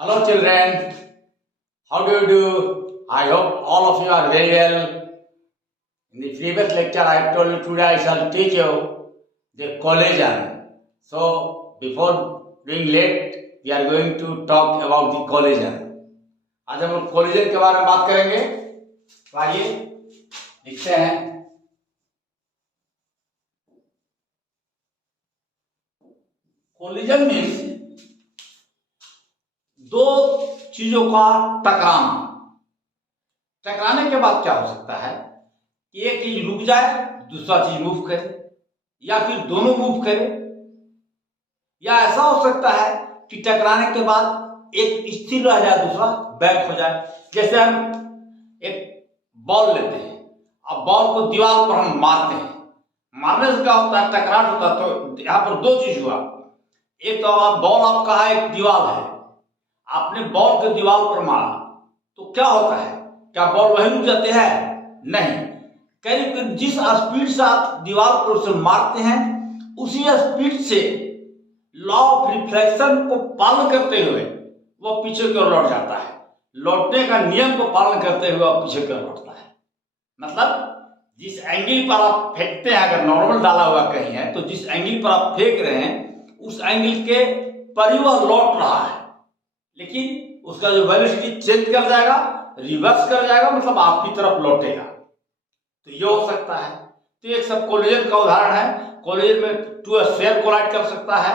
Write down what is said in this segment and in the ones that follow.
Hello children, how do you do? I hope all of you are very well. In the previous lecture I told you today I shall teach you the collision. So before being late we are going to talk about the collision. आज हम लोग collision के बारे में बात करेंगे। तो आइए लिखते हैं। collision means दो चीजों का टकराना। टकराने के बाद क्या हो सकता है कि एक चीज रुक जाए, दूसरा चीज मूव करे, या फिर दोनों मूव करे, या ऐसा हो सकता है कि टकराने के बाद एक स्थिर रह जाए, दूसरा बैक हो जाए। जैसे हम एक बॉल लेते हैं, अब बॉल को दीवार पर हम मारते हैं, मारने से क्या होता है, टकराट होता है। तो यहाँ पर दो चीज हुआ, एक तो बॉल आपका है, एक दीवार है, आपने बॉल को दीवार पर मारा तो क्या होता है, क्या बॉल वहीं रुक जाते हैं? नहीं, करीब जिस स्पीड से आप दीवार पर उसे मारते हैं उसी स्पीड से लॉ ऑफ रिफ्लेक्शन को पालन करते हुए वह पीछे की ओर लौट जाता है। लौटने का नियम को पालन करते हुए वह पीछे की ओर लौटता है। मतलब जिस एंगल पर आप फेंकते हैं, अगर नॉर्मल डाला हुआ कहीं है तो जिस एंगल पर आप फेंक रहे हैं उस एंगल के पर ही वह लौट रहा है, लेकिन उसका जो वेलोसिटी चेंज कर जाएगा, रिवर्स कर जाएगा, मतलब आपकी तरफ लौटेगा। तो ये हो सकता है। तो एक सब कोलिजन का उदाहरण है। कोलिजन में टू स्फीयर कोलाइड कर सकता है,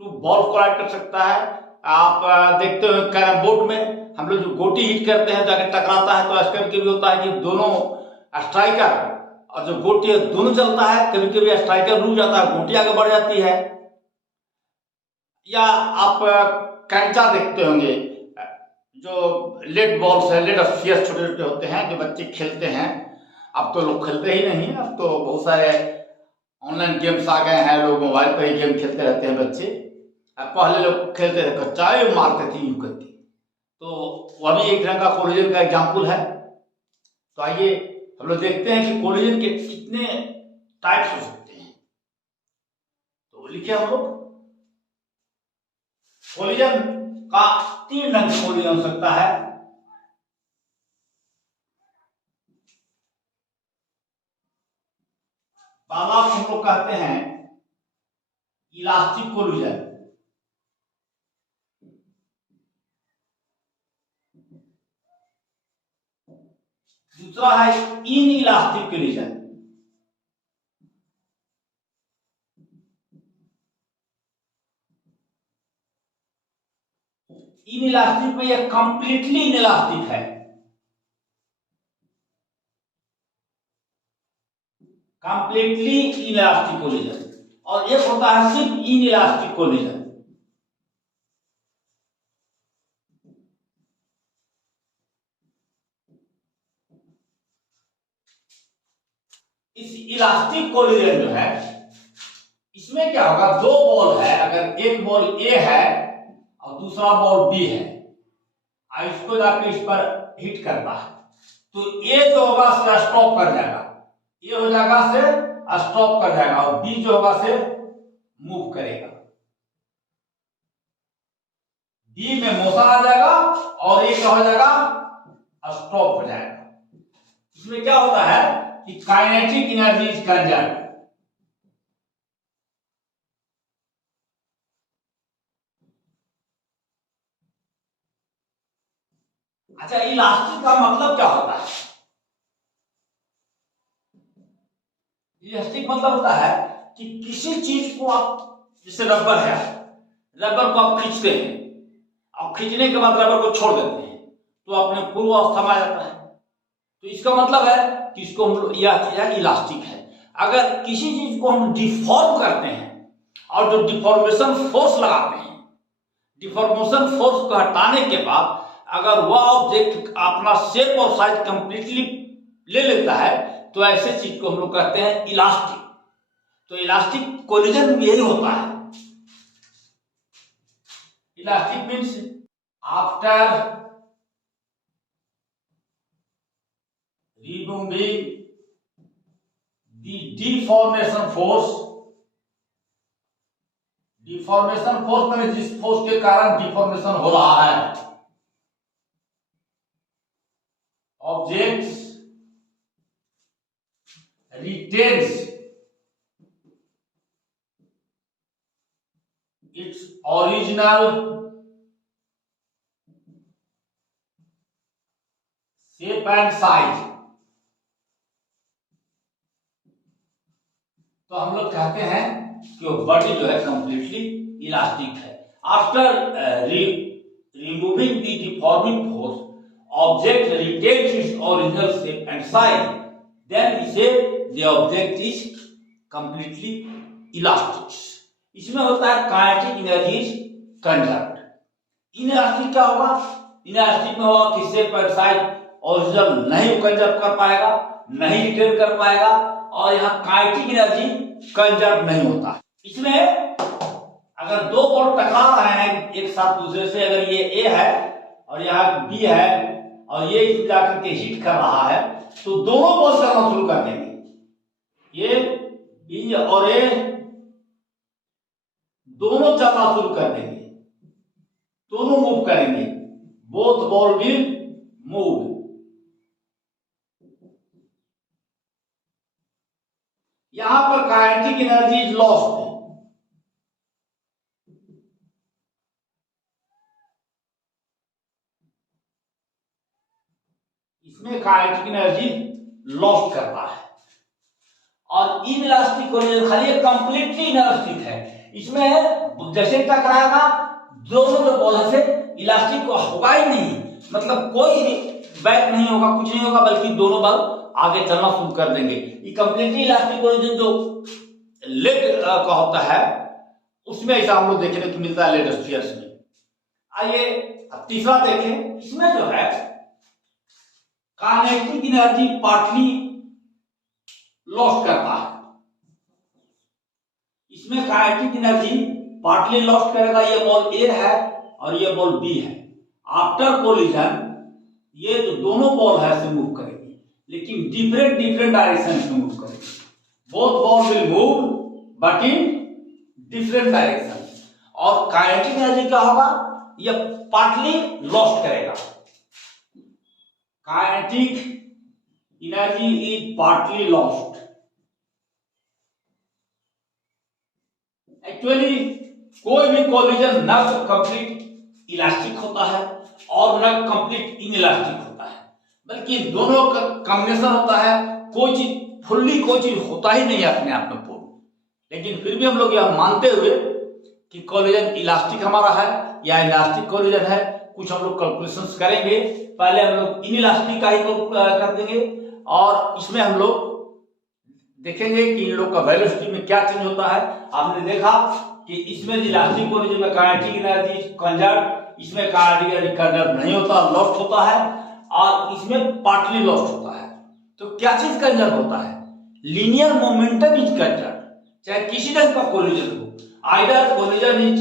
टू बॉल कोलाइड कर सकता है। आप देखते हो कैरम बोर्ड में हम लोग जो गोटी हिट करते हैं जाके टकराता है, तो ऐसा कभी होता है कि दोनों स्ट्राइकर और जो गोटी है दोनों चलता है। कभी कभी स्ट्राइकर रुक जाता है, गोटी आगे बढ़ जाती है। या आप कंचा देखते होंगे, जो लेड बॉल्स है, लेड स्फीयर छोटे छोटे होते हैं जो बच्चे खेलते हैं। अब तो लोग खेलते ही नहीं, अब तो बहुत सारे ऑनलाइन गेम्स आ गए हैं, लोग मोबाइल पर ही गेम खेलते रहते हैं बच्चे। अब पहले लोग खेलते थे, कच्चाए मारते थे यूं करके, तो वह भी एक ढंग का कोलिजन का एग्जाम्पल है। तो आइए हम लोग देखते हैं कि कोलिजन के कितने टाइप्स हो सकते हैं। तो लिखिए हम लोग, कोलिजन का तीन ढंग से कोलिजन हो सकता है। पहला हम लोग कहते हैं इलास्टिक कोलिजन, दूसरा है in elastic collision, in elastic में यह कंप्लीटली इन इलास्टिक है, कंप्लीटली इलास्टिक कोलिजन। और एक होता है सिर्फ इन इलास्टिक कोलिजन। इस इलास्टिक कोलिजन जो है, इसमें क्या होगा, दो बॉल है, अगर एक बॉल ए है और दूसरा बॉल बी है, और इसको जाके इस पर हिट करता है, तो ए जो होगा से स्टॉप कर जाएगा, ए हो जाएगा से स्टॉप कर जाएगा, और बी जो होगा से मूव करेगा। बी में मोशन आ जाएगा और ए क्या हो जाएगा, स्टॉप हो जाएगा। इसमें क्या होता है कि काइनेटिक एनर्जी इज कंजर्व। अच्छा, इलास्टिक का मतलब क्या होता है? इलास्टिक मतलब होता है कि किसी चीज को आप, जैसे रबर है, रबर को आप खींचते हैं, अब खींचने के बाद रबर को छोड़ देते हैं तो अपने पूर्व अवस्था में आ जाता है। तो इसका मतलब है कि इसको हम लोग, यह चीज इलास्टिक है। अगर किसी चीज को हम डिफॉर्म करते हैं और जो डिफॉर्मेशन फोर्स लगाते हैं, डिफॉर्मेशन फोर्स को हटाने के बाद अगर वह ऑब्जेक्ट अपना शेप और साइज कंप्लीटली ले लेता है तो ऐसे चीज को हम लोग कहते हैं इलास्टिक। तो इलास्टिक कोलिजन भी यही होता है। Elastic means after removing the deformation deformation force मैंने जिस फोर्स के कारण डिफॉर्मेशन हो रहा है, object retains its original shape and size। तो हम लोग कहते हैं कि वो बॉडी जो है कंप्लीटली इलास्टिक है। After removing the deforming force, object retains its original shape and size, then we say the object is completely elastic। इसमें होता है kinetic energy is conserved. Inelastic क्या होगा? इनइलास्टिक में होगा कि शेप और साइज ओरिजिनल नहीं कंजर्व कर पाएगा, नहीं रिटेन कर पाएगा, और यहाँ काइनेटिक एनर्जी कंजर्व नहीं होता। इसमें अगर दो बॉल टकरा रहे हैं एक साथ दूसरे से, अगर ये ए है और यहाँ बी है और ये इस जाकर के हिट कर रहा है, तो दोनों बॉल चलना शुरू कर देंगे। ये बी और ए दोनों चलना शुरू कर देंगे, दोनों मूव करेंगे, बोथ बॉल विल मूव। यहां पर काइनेटिक एनर्जी इज लॉस्ट। इसमें काइनेटिक एनर्जी लॉस्ट करता है। और इनइलास्टिक कोलिजन खाली कंप्लीटली इनइलास्टिक है। इसमें जैसे टकराएगा दोनों जो बॉल से इलास्टिक को होगा ही नहीं, मतलब कोई बैक नहीं होगा, कुछ नहीं होगा, बल्कि दोनों बॉल आगे चलना शुरू कर देंगे। ये कंप्लीटली इलास्टिक कोलिजन जो लेग का होता है उसमें ऐसा हम लोग देखने को मिलता है लेड स्फीयर्स में। आइए अब तीसरा देखें। इसमें जो है काइनेटिक एनर्जी पार्टली लॉस्ट करता है। इसमें काइनेटिक एनर्जी पार्टली लॉस्ट करेगा। ये बॉल ए है और ये बॉल बी है। आफ्टर कोलिजन ये जो दोनों बॉल है से मूव करेंगे, लेकिन डिफरेंट डायरेक्शन में मूव करेंगे। Both ball will move but in different direction. और काइनेटिक एनर्जी क्या होगा? ये पार्टली लॉस्ट करेगा। Kinetic energy is partly lost. Actually कोई भी कोलिजन न तो कंप्लीट इलास्टिक होता है और न कंप्लीट इनइलास्टिक होता है, बल्कि दोनों का कॉम्बिनेशन होता है। कोई चीज फुल्ली कोई चीज होता ही नहीं है अपने आप में पूर्ण। लेकिन फिर भी हम लोग यह मानते हुए कि कोलिजन इलास्टिक हमारा है या इलास्टिक कोलिजन है, कुछ हम लोग कैलकुलेशंस करेंगे। पहले हम लोग इनइलास्टिक का ही कर देंगे और इसमें हम लोग देखेंगे कि इन लोग का वेलोसिटी में क्या चेंज होता है। आपने देखा कि इसमें इलास्टिक कोलिजन में काइनेटिक एनर्जी कंजर्व, इसमें काइनेटिक एनर्जी कंजर्व नहीं होता, लॉस्ट होता है, और इसमें पार्टली लॉस्ट होता है। तो क्या चीज कंजर्व होता है? Linear momentum is conserve. चाहे किसी ढंग का कोलिजन हो, either collision is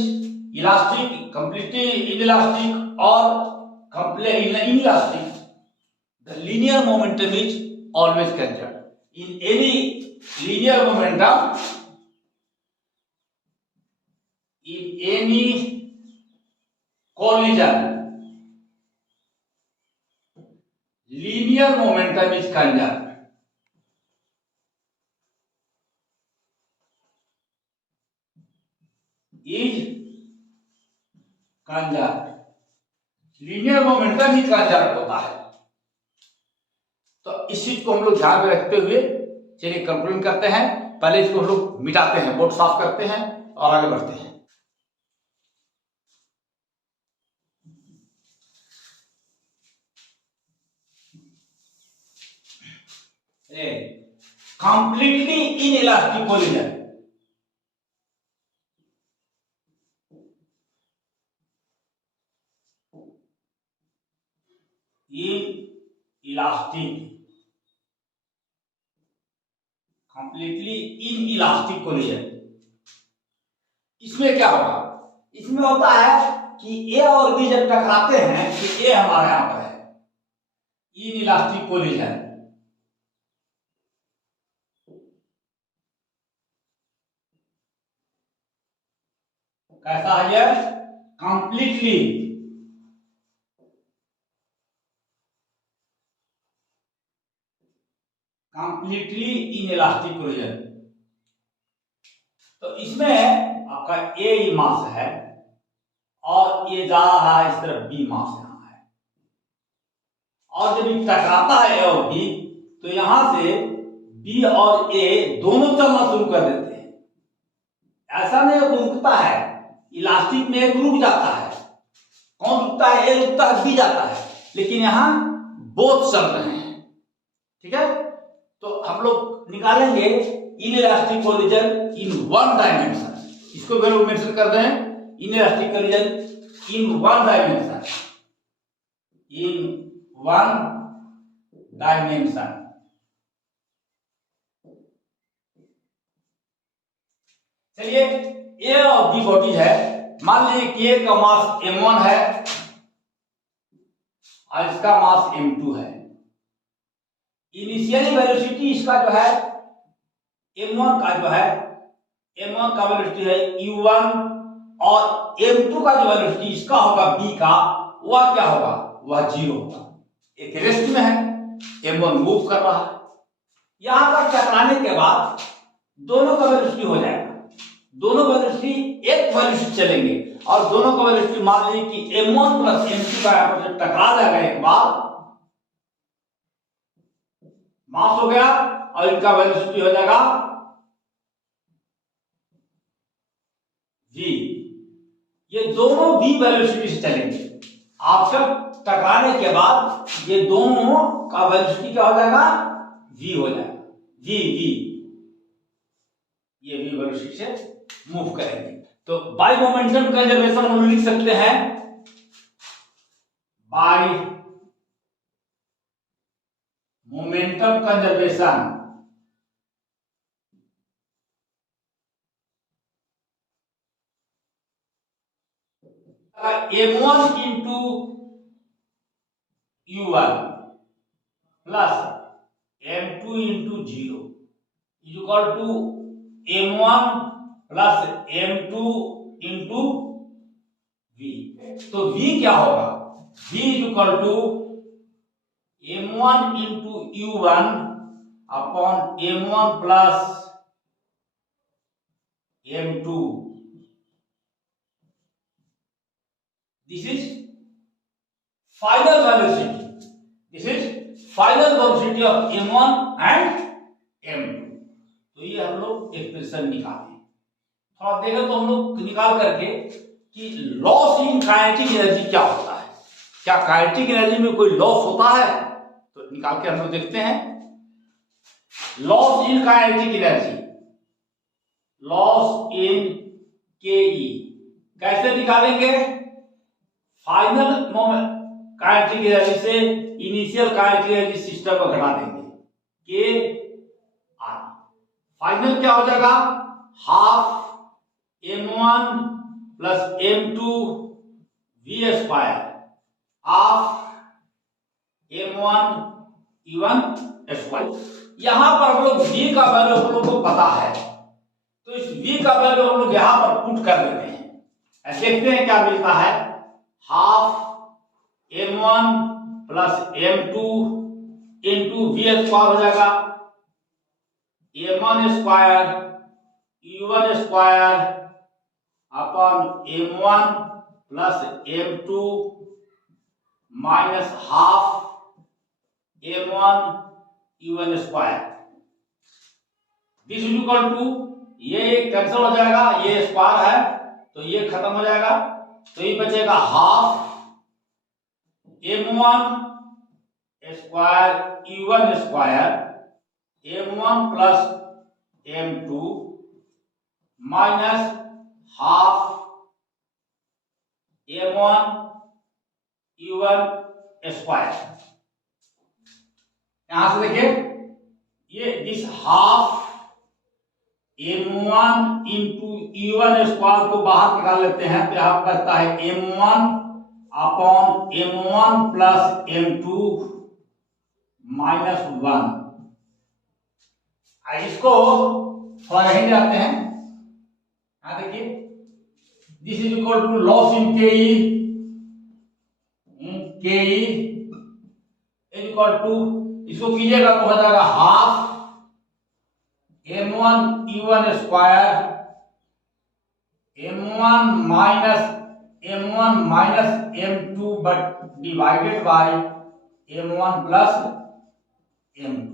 elastic, completely inelastic और completely inelastic, the linear momentum is always conserve. in any linear momentum, in any collision, linear momentum is conserved। Linear momentum he conserve होता है। तो इस चीज को हम लोग ध्यान में रखते हुए चलिए कंक्लूजन करते हैं। पहले इसको हम लोग मिटाते हैं, बोर्ड साफ करते हैं और आगे बढ़ते हैं। Completely inelastic collision, elastic, completely inelastic collision. इसमें क्या होगा? इसमें होता है कि ए और बी जब टकराते हैं कि ए हमारे यहां पर है, इनइलास्टिक कोलिजन। कैसा है ये? Completely inelastic collision. तो इसमें आपका ए मास है और ये जा रहा है इस तरफ बी मास यहां है, और जब ये टकराता है ए और बी तो यहां से बी और ए दोनों चलना शुरू कर देते हैं। ऐसा नहीं रुकता है, इलास्टिक में एक रुक जाता है, कौन रुकता है? ए रुकता है, बी जाता है, लेकिन यहां बोथ चल रहे हैं। ठीक है, तो हम लोग निकालेंगे inelastic collision in one dimension. इसको वैल्यू मेंशन कर दें, inelastic collision in one dimension, in one dimension. चलिए, ए और बी बॉडीज है। मान लीजिए कि ए का मास m1 है और इसका मास m2 है। इनिशियली वेलोसिटी इसका जो है m1 का जो है m1 का वेलोसिटी है u1 और m2 का जो वेलोसिटी इसका होगा b का, वह क्या होगा? वह 0 होगा। एक रेस्ट में है, m1 मूव कर रहा है। यहां पर टकराने के बाद दोनों का वेलोसिटी हो जाएगा, दोनों वेलोसिटी एक वेलोसिटी चलेंगे और दोनों का वेलोसिटी मान लीजिए कि m1 प्लस m2 का यहां पर टकरा जाएगा एक बार, मास हो गया और इनका वेलोसिटी हो जाएगा v। ये दोनों v वेलोसिटी से चलेंगे। आपसे टकराने के बाद ये दोनों का वेलोसिटी क्या हो जाएगा? v हो जाएगा, v ये v वेलोसिटी से मूव करेंगे। तो बाय मोमेंटम कंजर्वेशन हम लिख सकते हैं, by momentum conservation m1 into u1 plus m2 into 0 is equal to m1 plus m2 into v। तो v क्या होगा? v is equal to m1 into u1 upon m1 plus m2। This is final velocity, this is final velocity of m1 and m2। तो ये हम लोग expression निकालें, थोड़ा देखो तो हम लोग निकाल करके कि लॉस इन काइनेटिक एनर्जी क्या होता है, क्या काइनेटिक एनर्जी में कोई लॉस होता है? तो निकाल के हम लोग देखते हैं। Loss in kinetic energy, loss in के कैसे निकालेंगे? फाइनल काइनेटिक एनर्जी से इनिशियल काइनेटिक एनर्जी सिस्टम को घटा देंगे, के आर। फाइनल क्या हो जाएगा? Half m1 plus m2 v square of m1 u1 square. यहां पर हम लोग v का वैल्यू हम लोग को पता है, तो इस v का वैल्यू हम लोग यहां पर पुट कर देते हैं। ऐसे देखते हैं क्या मिलता है। Half m1 plus m2 into v square हो जाएगा m1 square u1 square upon m1 plus m2 minus half m1 u1 square. This is equal to, ये कैंसिल हो जाएगा, ये स्क्वायर है तो ये खत्म हो जाएगा, तो ये बचेगा half m1 square u1 square m1 plus m2 minus half m1 u1 square. यहां से देखिए, ये this half m1 into u1 square को बाहर निकाल लेते हैं, तो यहां बचता है m1 upon m1 plus m2 minus 1। इसको थोड़ा यहीं ले आते हैं। यहां देखिए, this is equal to loss in K E, is equal to, इसको कीजिएगा तो हो जाएगा half m1 square m1 minus m2 but divided by m1 plus m2।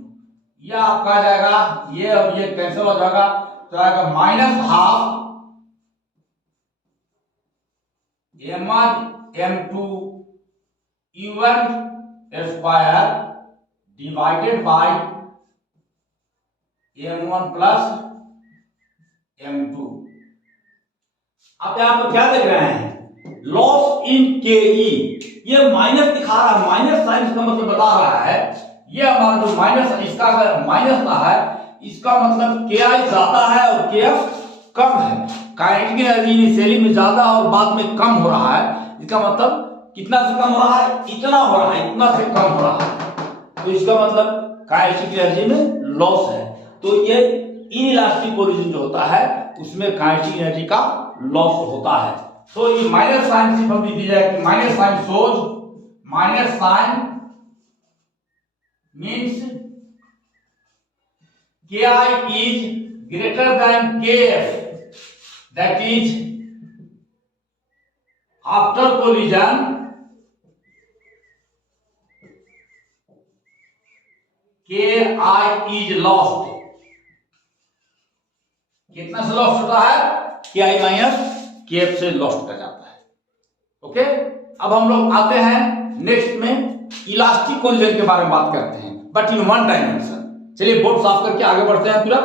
यह आपका आ जाएगा, ये अब ये कैंसिल हो जाएगा, तो आएगा minus half m1 m2 e1 square divided by m1 plus m2। आप यहां पर क्या देख रहे हैं, लॉस इन के ई, ये माइनस दिखा रहा है, माइनस साइन का मतलब बता रहा है, ये हमारा जो माइनस, इसका अगर माइनस का है, इसका मतलब के आई ज्यादा है और के एफ कम है। काइनेटिक एनर्जी इनिशियली में ज्यादा और बाद में कम हो रहा है, इसका मतलब कितना से कम हो रहा है, इतना हो रहा है, इतना से कम हो रहा है, तो इसका मतलब काइनेटिक एनर्जी में लॉस है। तो ये इनइलास्टिक कोलिजन जो होता है उसमें काइनेटिक एनर्जी का लॉस होता है। तो ये माइनस साइन सिर्फ हम लिख दीजिए कि minus sign shows, minus sign means ki is greater than kf, that is after collision ki is lost। कितना से लॉस्ट होता है, ki माइनस kf से लॉस्ट कर जाता है। ओके, अब हम लोग आते हैं नेक्स्ट में इलास्टिक कोलिजन के बारे में बात करते हैं, बट इन वन डायमेंशन। चलिए बोर्ड साफ करके आगे बढ़ते हैं। पूरा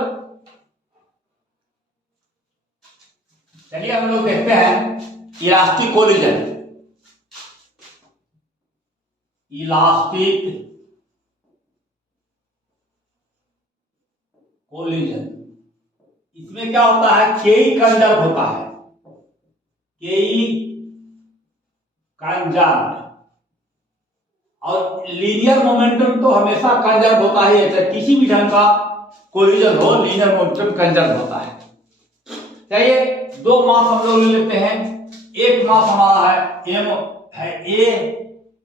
चलिए हम लोग देखते हैं इलास्टिक कोलिजन। इलास्टिक कोलिजन, इसमें क्या होता है, केई कंजर्व होता है, केई कंजर्व, और लीनियर मोमेंटम तो हमेशा कंजर्व होता ही है, किसी भी ढंग का कोलिजन हो, लीनियर मोमेंटम कंजर्व होता है। चलिए दो मास हम लोग ले लेते हैं। एक मास हमारा है m है a,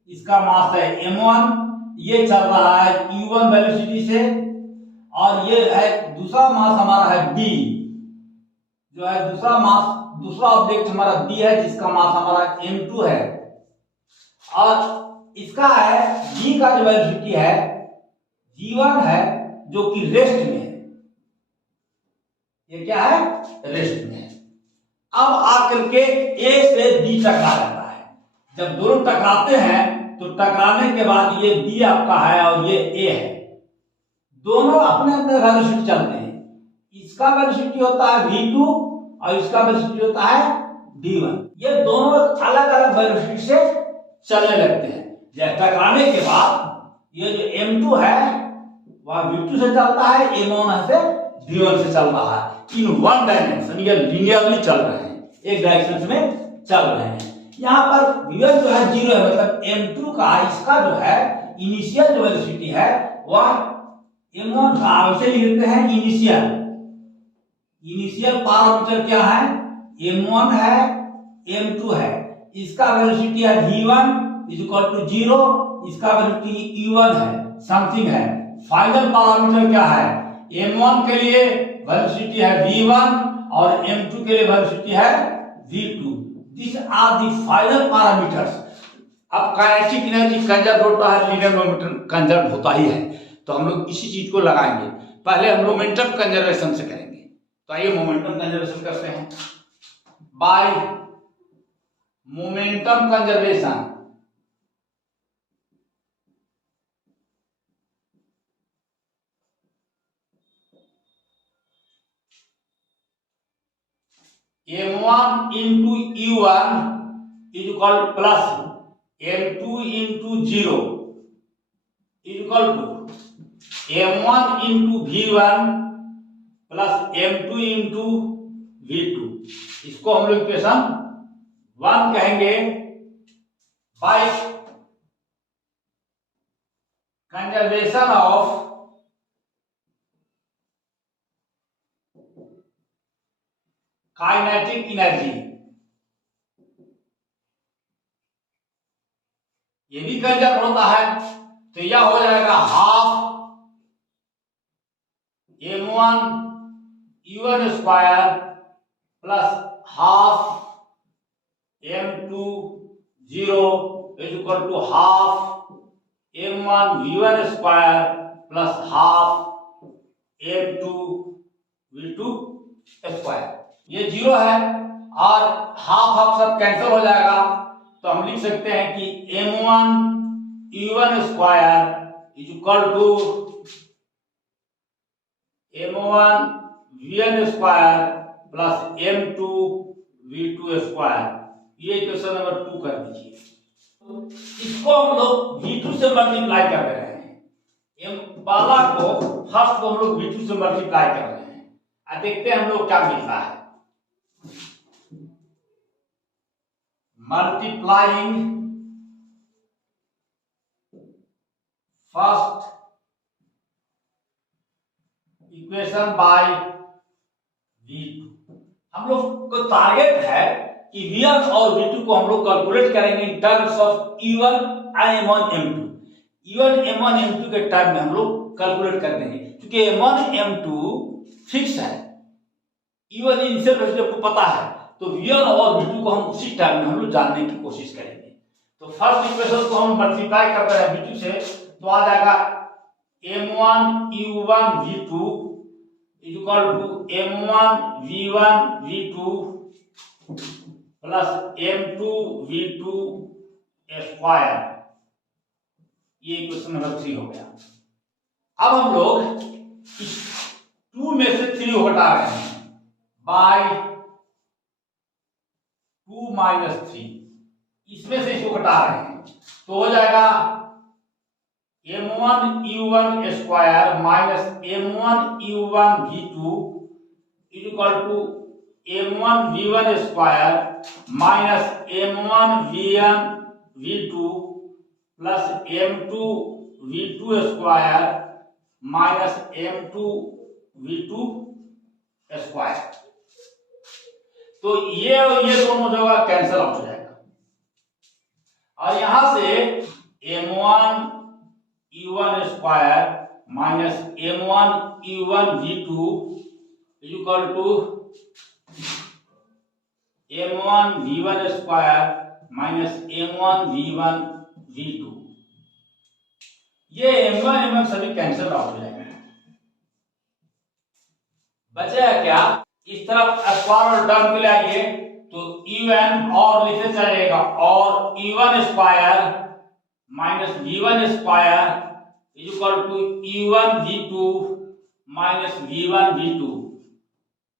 इसका मास है m1, ये चल रहा है u1 वेलोसिटी से, और ये है दूसरा मास हमारा है b, जो है दूसरा मास, दूसरा ऑब्जेक्ट हमारा b है जिसका मास हमारा m2 है, और इसका है g का जो वेलोसिटी है g1 है, जो कि रेस्ट में है। ये क्या है, रेस्ट में है। अब आकर के a से b टकरा जाता है। जब दोनों टकराते हैं तो टकराने के बाद ये b आपका है और ये a है, दोनों अपने अपने वेलोसिटी चलते हैं। इसका वेलोसिटी होता है v2 और इसका वेलोसिटी होता है v1। ये दोनों अलग अलग वेलोसिटी से चलने लगते हैं। जब टकराने के बाद ये जो m2 है वह v2 से चलता है, m1 से v1 से चल रहा है। इन वन डायमेंशन, ये लीनियरली चल रहे हैं, एक डायरेक्शन में चल रहे हैं। यहाँ पर v1 जो है 0 है, मतलब m2 का इसका जो है इनिशियल जो वेलोसिटी है वह m1 का, वैसे लिखते हैं इनिशियल, इनिशियल पैरामीटर क्या है, m1 है, m2 है, इसका वेलोसिटी है v1 इज इक्वल टू 0, इसका वेलोसिटी u1 है, समथिंग है। फाइनल पैरामीटर क्या है, m1 के लिए वेलोसिटी है v1 और m2 के लिए वेलोसिटी है v2। This are the final parameters. अब काइनेटिक एनर्जी कंजर्व होता है, लीनियर मोमेंटम कंजर्व होता ही है, तो हम लोग इसी चीज को लगाएंगे। पहले हम मोमेंटम कंजर्वेशन से करेंगे, तो आइए मोमेंटम कंजर्वेशन करते हैं। By momentum conservation, m1 into u1 is equal plus m2 into 0 is equal to m1 into v1 plus m2 into v2। इसको हम लोग इक्वेशन 1 कहेंगे। By conservation of kinetic energy, ये भी कैंसिल होता है, तो यह हो जाएगा half m1 u1 square plus half m2 0 is equal to half m1 v1 square plus half m2 v2 square. ये जीरो है और हाफ हाफ सब कैंसिल हो जाएगा, तो हम लिख सकते हैं कि m1 u1 square is equal to m1 v1 square plus m2 v2 square. ये क्वेश्चन नंबर 2 कर दीजिए। इसको हम लोग v2 से मल्टीप्लाई कर रहे हैं, पहला को फर्स्ट को हम लोग v2 से मल्टीप्लाई कर रहे हैं। देखते हैं हम लोग क्या मिलता है। Multiplying first equation by v2। हम लोग को टारगेट है कि v1 और v2 को हम लोग कैलकुलेट करेंगे in terms of e1 m1 m2। e1 m1 m2 के टर्म में हम लोग कैलकुलेट कर देंगे, क्योंकि m1 m2 फिक्स है, e1 इनिशियल वैल्यू आपको पता है, तो v1 और v2 को हम उसी टर्म में हम लोग जानने की कोशिश करेंगे। तो फर्स्ट इक्वेशन को हम मल्टीप्लाई कर रहे हैं v2 से, तो आ जाएगा m1 u1 v2 is equal to m1 v1 v2 plus m2 v2 square. ये इक्वेशन नंबर 3 हो गया। अब हम लोग इस 2 में से 3 हटा रहे हैं बाय 2 माइनस 3, इसमें से इसको हटा रहे हैं, तो हो जाएगा m1 u1 square minus m1 u1 v2 is equal to m1 v1 square minus m1 v1 v2 plus m2 v2 square minus m2 v2 square. तो ये और ये दोनों जगह कैंसिल आउट हो जाएगा, और यहां से m1 u1 square minus m1 u1 v2 is equal to m1 v1 square minus m1 v1 v2। ये m1 m1 सभी कैंसिल आउट हो जाएंगे। बचा क्या, इस तरफ स्क्वायर और टर्म के लिए आइए, तो un और लिखे चलेगा, और u1 square minus v1 square is equal to u1 v2 minus v1 v2,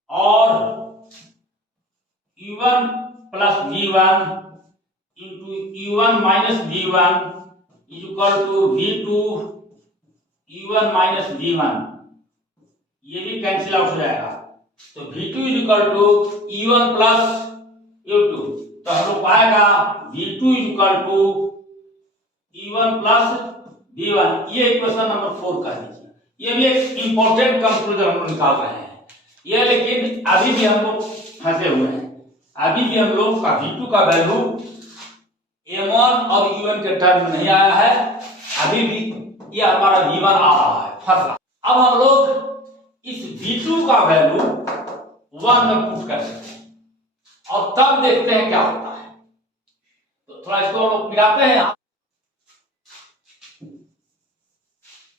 और u1 plus v1 into u1 minus v1 is equal to v2 u1 minus v1। ये भी कैंसिल आउट हो जाएगा, तो v2 is equal to u1 plus u2, तो हम लोग पाएगा v2 is equal to u1 plus v1। ये इक्वेशन नंबर 4 कर दीजिए। ये भी एक इंपॉर्टेंट कंक्लूजन हम लोग निकाल रहे हैं ये, लेकिन अभी भी हम लोग फंसे हुए हैं। अभी भी हम लोग का v2 का वैल्यू m1 और u1 के टर्म में नहीं आया है, अभी भी ये हमारा v1 आ रहा है, फंसा। अब हम लोग इस v2 का वैल्यू 1 में पुट कर सकते हैं, और तब देखते हैं क्या होता है। तो थोड़ा इसको हम लोग मिलाते हैं।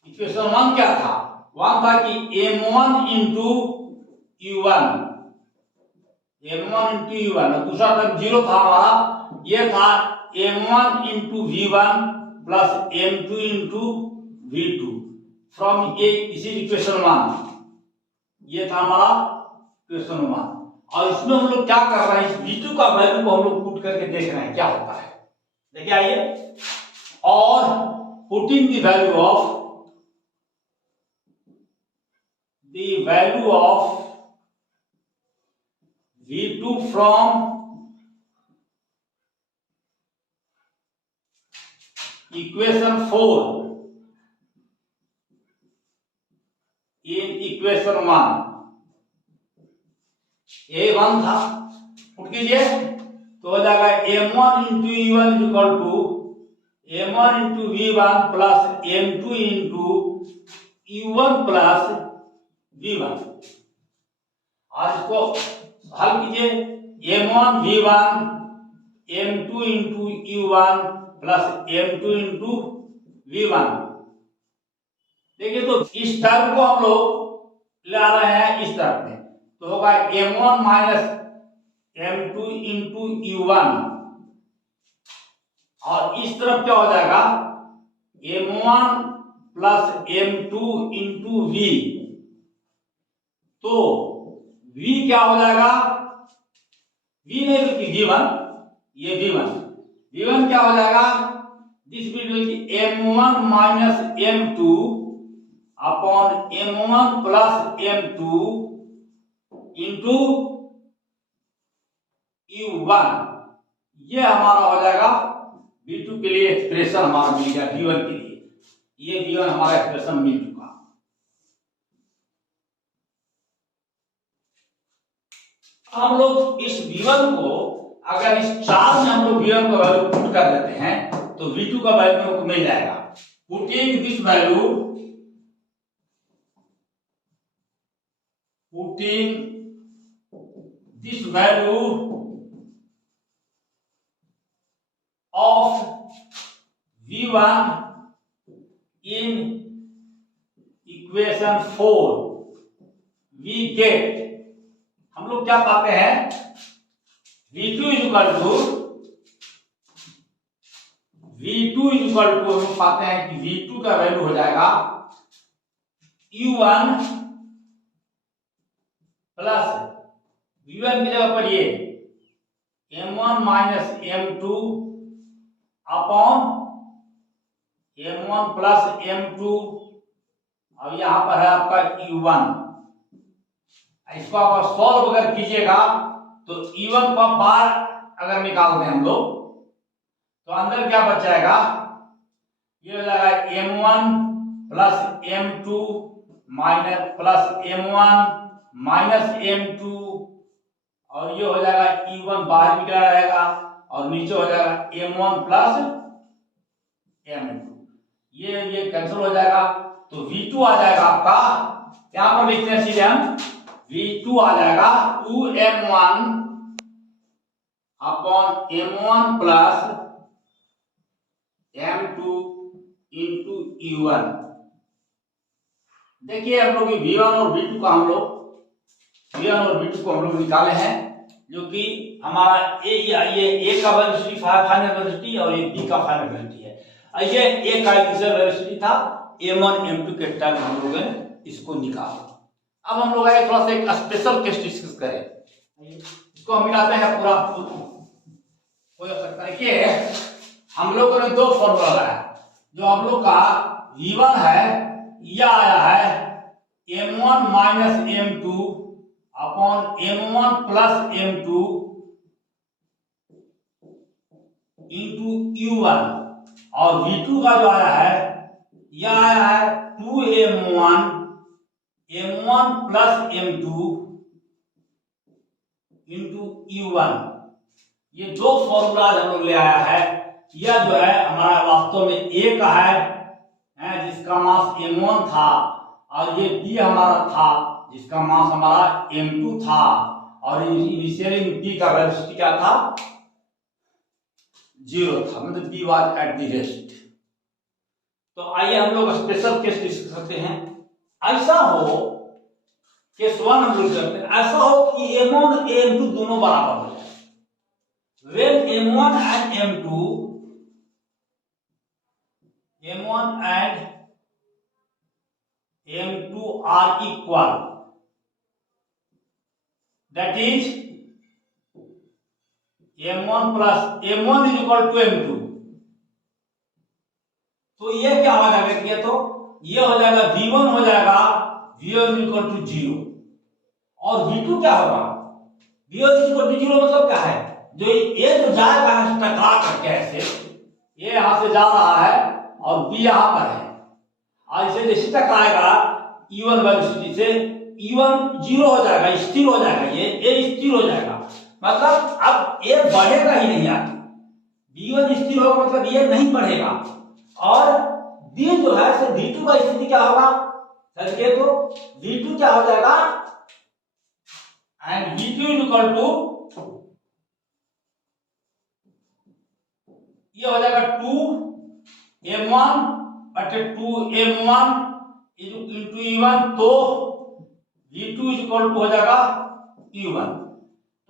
इक्वेशन 1 क्या था? 1 था कि m1 into u1, m1 into u1, दूसरा टर्म 0 था हमारा, ये था m1 into v1 plus m2 into v2 from a, इसी इक्वेशन 1। ये था हमारा क्वेश्चन 1, और इसमें हम लोग क्या कर रहे हैं, इस v2 का वैल्यू को हम लोग पुट करके देख रहे हैं क्या होता है। देखिए आइए, और putting the value of v2 from equation 4 in equation 1। ये 1 था, पुट कीजिए, तो हो जाएगा m1 into u1 is equal to m1 into v1 plus m2 into u1 plus v1। और इसको हल कीजिए, m1 v1 m2 into u1 plus m2 into v1। देखिए तो इस टर्म को हम लोग ला रहे हैं इस तरफ में, तो होगा m1 minus m2 into u1, और इस तरफ क्या हो जाएगा m1 plus m2 into v। तो v क्या हो जाएगा, v नहीं बल्कि v1, ये v1 क्या हो जाएगा, this will be m1 minus m2 upon m1 plus m2 into u1। ये हमारा हो जाएगा v2 के लिए एक्सप्रेशन हमारा मिल गया v1 के लिए, ये v1 हमारा एक्सप्रेशन मिल चुका। हम लोग इस v1 को अगर इस चार में हम लोग v1 का वैल्यू पुट कर देते हैं तो v2 का वैल्यू हमको मिल जाएगा। Putting this value of v1 in equation 4 we get, हम लोग क्या पाते हैं, v2 इक्वल टू हम पाते हैं कि v2 का वैल्यू हो जाएगा u1 प्लस v1 की जगह पर ये m1 minus m2 upon m1 plus m2, और यहां पर है आपका u1। इसको आप सॉल्व अगर कीजिएगा तो u1 का बार अगर निकाल दें हम लोग तो अंदर क्या बच जाएगा, ये हो जाएगा m1 plus m2 minus plus m1 minus m2, और ये हो जाएगा u1 बाहर निकला रहेगा और नीचे हो जाएगा m1 प्लस m2, ये कैंसिल हो जाएगा। तो v2 आ जाएगा आपका, यहां पर लिखते हैं सीधे हम, v2 आ जाएगा 2m1 upon m1 plus m2 into u1। देखिए हम लोग v1 और v2 का हम लोग निकाले हैं, जो कि हमारा ए का वेलोसिटी फाइनल वेलोसिटी और ये बी का फाइनल वेलोसिटी है। ये ए का इनिशियल वेलोसिटी था, m1 m2 के टर्म हम लोगों ने इसको निकाला। अब हम लोग थोड़ा सा एक स्पेशल केस डिस्कस करें, इसको हम मिलाते हैं पूरा हो सकता है कि हम लोगों ने दो फॉर्मूला लाया, जो हम लोग का v1 है यह आया है m1 minus m2 upon m1 plus m2 into u1, और v2 का जो आया है यह आया है 2m1 m1 plus m2 into u1। ये दो फॉर्मूला हम लोग ले आया है। यह जो है हमारा वास्तव में a का है जिसका मास m1 था, और ये b हमारा था जिसका मास हमारा m2 था, और इनिशियली b का वेलोसिटी क्या था, 0 था, मतलब b was at the rest. तो आइए हम लोग स्पेशल केस डिस्कस करते हैं। ऐसा हो, केस 1 हम लोग करते हैं, ऐसा हो कि m1 और m2 दोनों बराबर हो जाए। When m1 and m2 are equal, that is m1 plus m1 is equal to m2, तो ये क्या हो जाएगा, ये तो ये हो जाएगा v1 हो जाएगा v1 इक्वल टू 0, और v2 क्या होगा, v1 इक्वल टू 0 मतलब क्या है, जो ये तो जाएगा टकरा करके ऐसे, ये यहां से जा रहा है और b यहां पर है, और इसे जैसे टकराएगा e1 वेलोसिटी से, e1 0 हो जाएगा, स्थिर हो जाएगा, ये a स्थिर हो जाएगा, मतलब अब a बढ़ेगा ही नहीं आगे, V1 स्थिर होगा मतलब ये नहीं बढ़ेगा, और V जो है से V2 का स्थिति क्या होगा, चलिए तो V2 क्या हो जाएगा, and V2 is equal to ये हो जाएगा 2m1 बटे 2m1 इंटू E1, तो V2 इज इक्वल टू हो जाएगा E1।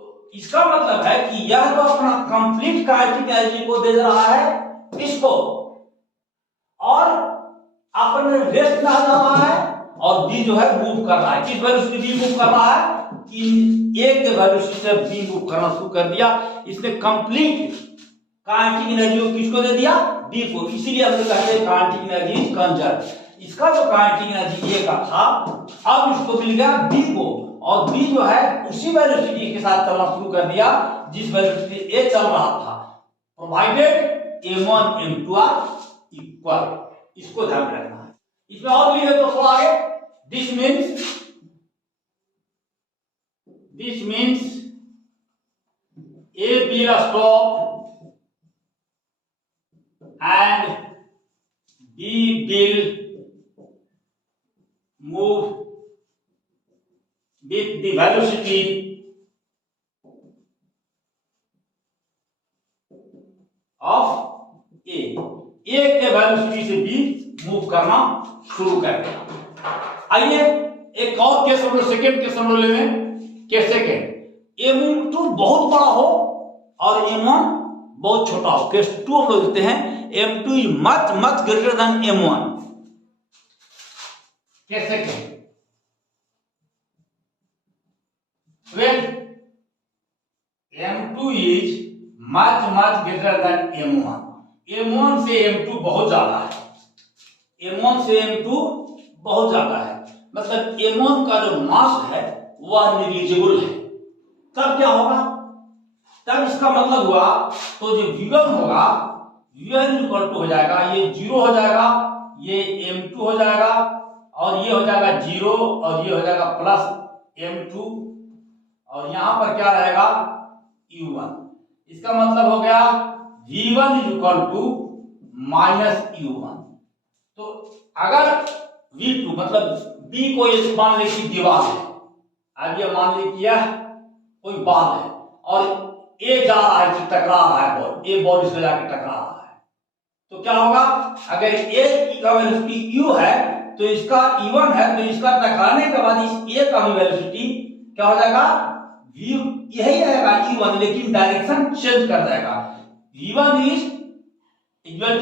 तो इसका मतलब है कि यह जो अपना कंप्लीट काइनेटिक एनर्जी को दे रहा है इसको, और अपने रेस्ट में आ जा रहा है, और बी जो है मूव कर रहा है। किस वेलोसिटी बी मूव कर रहा है कि ए के वेलोसिटी से बी मूव करना शुरू कर दिया। इसने कंप्लीट काइनेटिक एनर्जी को किसको दे दिया, बी को। इसीलिए हम कहते हैं काइनेटिक एनर्जी कंजर्व। इसका जो काइनेटिक एनर्जी ए का था अब इसको मिल गया बी को, और बी जो है उसी वेलोसिटी के साथ चलना शुरू कर दिया जिस वेलोसिटी ए चल रहा था, provided m1 m2 are equal. इसको ध्यान में रखना है। इसमें और लिखे तो थोड़ा आगे, this means A will stop and B will move with the velocity of A के वेलोसिटी से B मूव करना शुरू कर देगा। आइए एक और केस हम लोग सेकेंड केस हम लोग ले लें। केस सेकेंड, M2 बहुत बड़ा हो और M1 बहुत छोटा हो। केस 2 हम लोग देखते हैं, M2 is much greater than M1। Case second, when M2 is much greater than M1, M1 से M2 बहुत ज्यादा है, M1 से M2 बहुत ज्यादा है, मतलब M1 का जो मास है वह निग्लिजिबल है। तब क्या होगा, तब इसका मतलब हुआ तो जो V1 होगा V1 इक्वल टू हो जाएगा, ये 0 हो जाएगा, ये M2 हो जाएगा, और ये हो जाएगा 0, और ये हो जाएगा प्लस M2, और यहां पर क्या रहेगा U1। इसका मतलब हो गया V1 is equal to minus U1। तो अगर V2 मतलब B को ये मान ले कि दीवार है, अब ये मान ले कि यह कोई बाल है, और ए जा रहा है, टकरा रहा है बॉल, ए बॉल इससे जाके टकरा रहा है, तो क्या होगा, अगर ए का वेलोसिटी U है तो इसका E1 है, तो इसका टकराने के बाद इस ए का भी वेलोसिटी क्या हो जाएगा, V यही रहेगा E1, लेकिन डायरेक्शन चेंज कर जाएगा। V1 is equal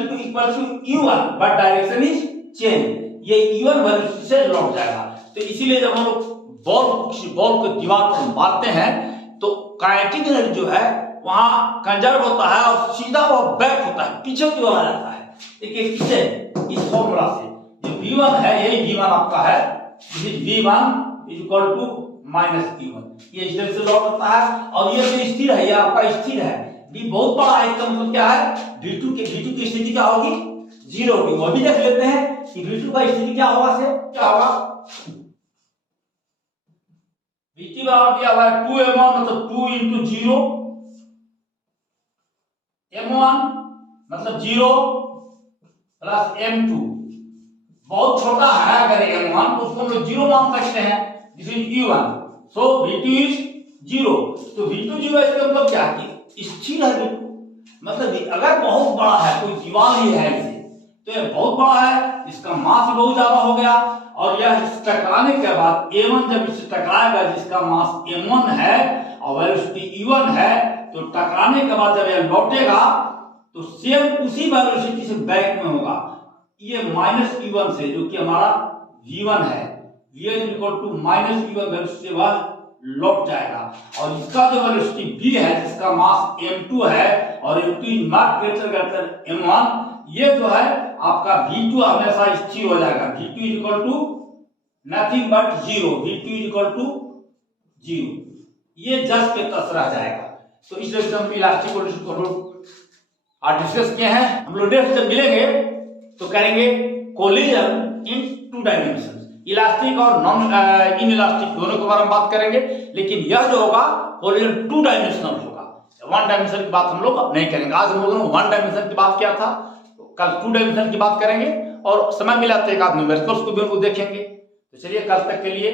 to U1 but direction is change, ये E1 वेलोसिटी से लौट जाएगा। तो इसीलिए जब हम लोग बॉल को दीवार पर मारते हैं तो काइनेटिक एनर्जी जो है वहां कंजर्व होता है और सीधा वो बैक होता है, पीछे की ओर आ जाता है। देखिए किसे, इस फॉर्मूला से जो V1 है यही V1 आपका है, V1 is equal to minus E1, ये इस तरह से लौट होता है, और ये जो स्थिर है ये आपका स्थिर है, B बहुत बड़ा है, इसका मतलब क्या है V2 की स्थिति क्या होगी, 0 होगी। वो भी देख लेते हैं कि V2 का स्थिति क्या होगा, से क्या होगा, V2 बराबर क्या हुआ 2m1 मतलब 2 इंटू 0, m1 मतलब 0 प्लस m2, बहुत छोटा है अगर m1 तो उसको हम लोग 0 मान सकते हैं, this is E1, so V2 is 0। तो V2 0 इसका मतलब क्या है, स्थिर है V2, मतलब अगर बहुत बड़ा है, कोई दीवार ही है इसे, तो ये बहुत बड़ा है, इसका मास बहुत ज्यादा हो गया, और यह टकराने के बाद A1 जब इससे टकराएगा जिसका मास M1 है और वेलोसिटी E1 है, तो टकराने के बाद जब यह लौटेगा तो सेम उसी वेलोसिटी से बैक में होगा, ये माइनस E1 से, जो कि हमारा V1 है, V1 equal to minus E1 velocity से वह लौट जाएगा, और इसका जो वेलोसिटी B है जिसका मास M2 है और M2 is not greater than M1, ये जो है आपका V2 हमेशा स्थिर हो जाएगा, V2 is equal to nothing but 0, V2 is equal to 0, ये जस्ट के तस रह जाएगा। तो इस तरह से हम इलास्टिक पोटेंशियल को हम लोग आज डिस्कस किए हैं। हम लोग नेक्स्ट जब मिलेंगे तो करेंगे कोलिजन इन 2 डायमेंशन, इलास्टिक और नॉन इन इलास्टिक दोनों के बारे में बात करेंगे, लेकिन यह जो होगा कोलिजन 2 डायमेंशनल होगा, वन डायमेंशन की बात हम लोग नहीं करेंगे। आज हम लोगों ने वन डायमेंशन की बात किया था, कल टू डायमेंशन की बात करेंगे और समय मिला तो एक आध न्यूमेरिकल्स को भी हम लोग देखेंगे। तो चलिए कल तक के लिए